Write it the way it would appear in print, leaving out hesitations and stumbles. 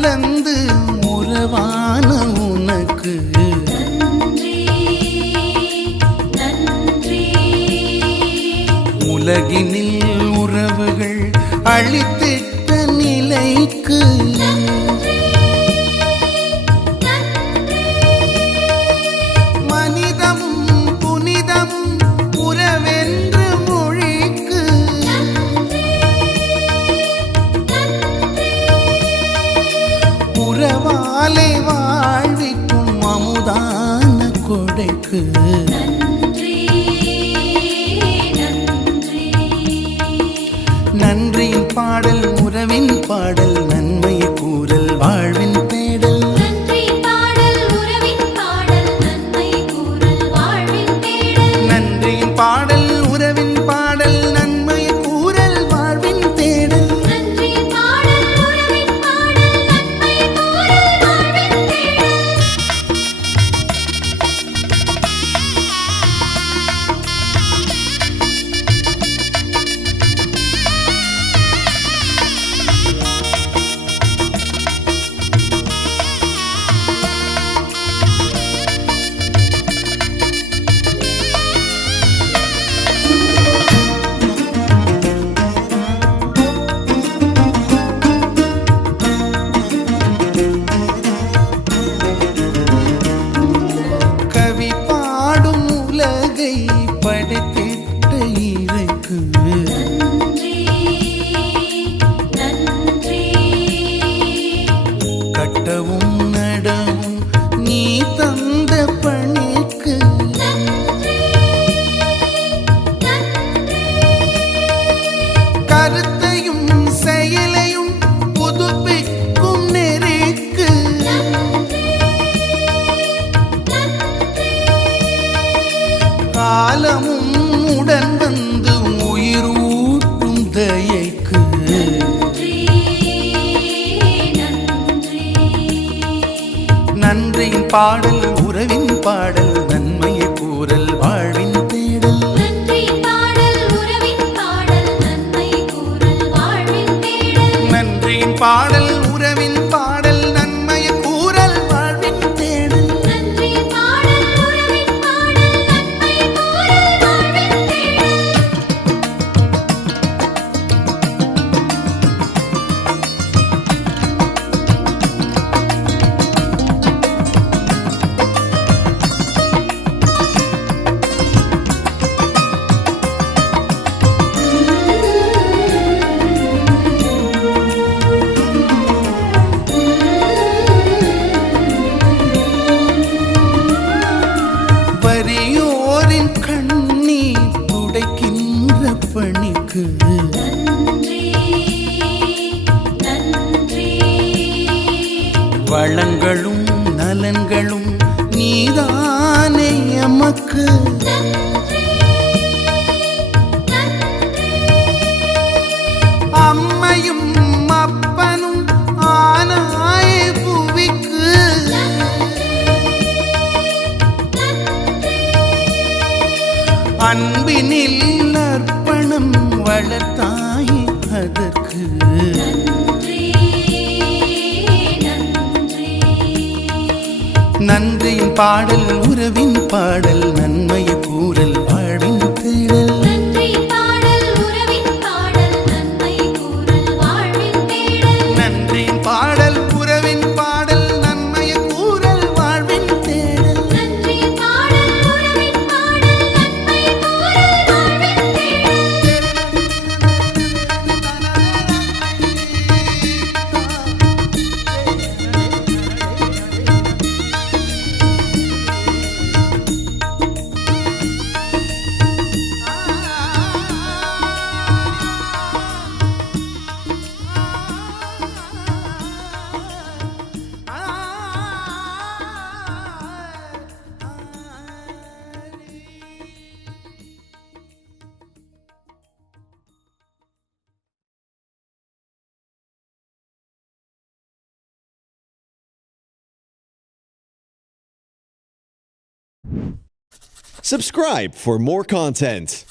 கலந்து உறவான உனக்கு உலகினில் உறவுகள் அழித்திட்ட நிலைக்கு மனிதமும் புனிதமும் உறவென்று மொழிக்கு உறவாலே வாழ்விக்கும் அமுதான கொடைக்கு நன்றியின் பாடல் உறவின் பாடல் நன்மையை கூறல் வாழ்வின் தேடல் நன்றியின் பாடல் உறவின் பாடல் நன்மையை கூறல் வாழ்வின் தேடல் நன்றியின் பாடல் உறவின் பாடல் நன்மையை கூறல் வாழ்வின் தேடல் நன்றியின் பாடல் உறவின் பாடல் நன்மையை கூறல் வாழ்வின் கவி பாடும் உலகை படைத்திட்ட இறைக்கு கட்டவும் நடவும் நீ தந்த பணிக்கு கருத்தையும் செயலையும் புதுப்பிக்கும் நெறிக்கு காலமும் உடன் வந்து உயிரூட்டும் தயைக்கு நன்றியின் பாடல் உறவின் பாடல் நன்மையை கூறல் வாழ்வின் தேடல் நன்றியின் பாடல் உறவின் பாடல் நன்மையை கூறல் வாழ்வின் தேடல் நன்றியின் பாடல் உறவின் பாடல் நன்மையை கூறல் வாழ்வின் தேடல் நன்றியின் பாடல் உறவின் பாடல் நன்மையை கூறல் வாழ்வின் தேடல் வறியோரின் கண்ணீர் துடைக்கின்ற பணிக்கு வளங்களும் நலன்களும் நீதானே எமக்கு அம்மையும் அப்பனும் ஆனாய புவிக்கு அன்பினில் அர்ப்பணம் வளர்த்தாய் அதற்கு நன்றியின் பாடல் உறவின் பாடல் நன்மையை கூறல் வாழ்வின் தேடல் நன்றியின் பாடல் உறவின் பாடல் நன்மையை கூறல் வாழ்வின் தேடல் நன்றியின் பாடல் உறவின் பாடல் நன்மையை கூறல் வாழ்வின் தேடல் நன்றியின் பாடல் உறவின் பாடல் நன்மையை கூறல் வாழ்வின் Subscribe for more content.